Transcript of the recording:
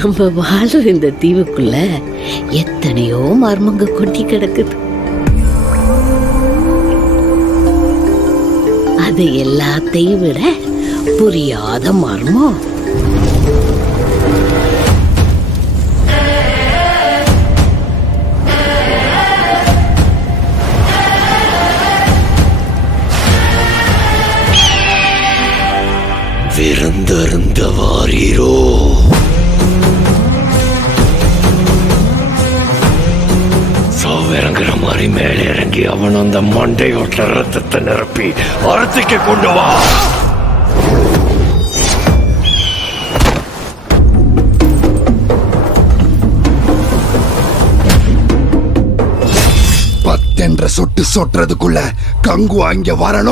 நம்ம வாழ்ற இந்த தீவுக்குள்ள எத்தனையோ மர்மங்க கொட்டி கிடக்குது. அது எல்லாத்தையும் விட புரியாத மர்மம் விருந்தருந்த வாரீரோ. சாவிறங்குற மாதிரி மேலே இறங்கி அவன் அந்த மண்டையோட்ட ரத்தத்தை நிரப்பி அறுத்துக்கு கொண்டு வா. பத்தென்ற சொட்டு சொட்டுறதுக்குள்ள கங்குவா இங்க வரணும்.